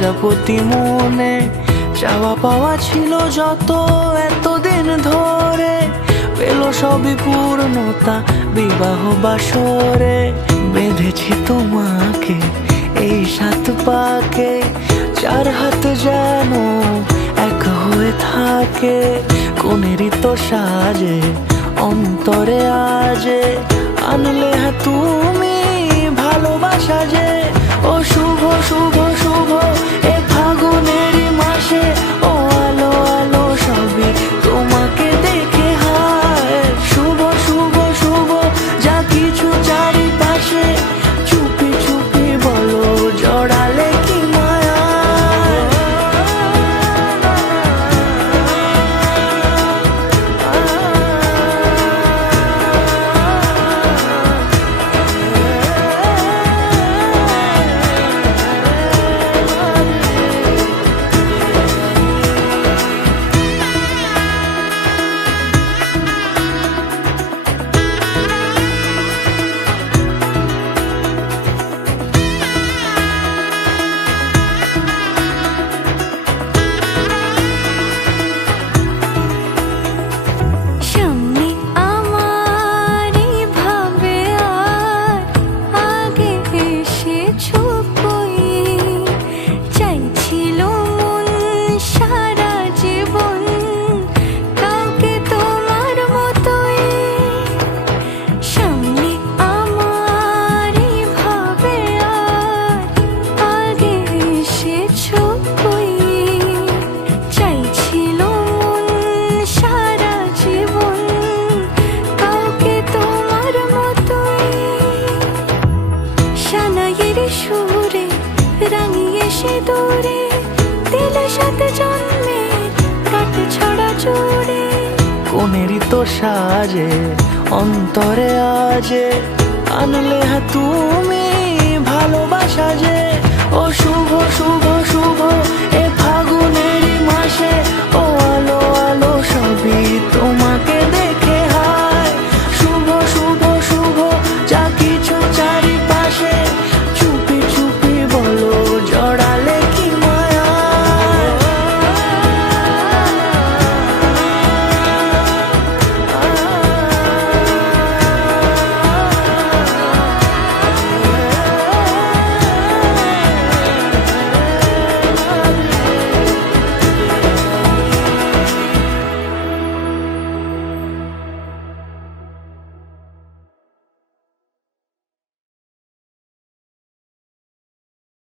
প্রজাপতি মনে চাওয়া পাওয়া ছিল যত এতদিন ধরে, পেল সবই পূর্ণতা বিবাহ বাসরে। বেঁধেছি তোমাকে এই 7 পাকে, 4 হাত যেন এক হয়ে থাকে। কোনেরই তো সাজে অন্তরে আজে, আনলে হ্যাঁ তুমি ভালোবাসা যে। ও শুভ শুভ শুভ এ ফাগুনেরই মাসে, ও আলো আলো সবই তোমাকে দেখে হায়। শুভ শুভ শুভ যা কিছু চারিপাশে, চুপি চুপি বলো জড়ালে কি মায়া। সুরে রাঙিয়ে সে দূরে দিলে 7 জন্মে কাট ছড়া জোড়ে। কোনেরই তো সাজে অন্তরে আজে, আনলে হ্যাঁ তুমি ভালোবাসা যে। ও শুভ শুভ শুভ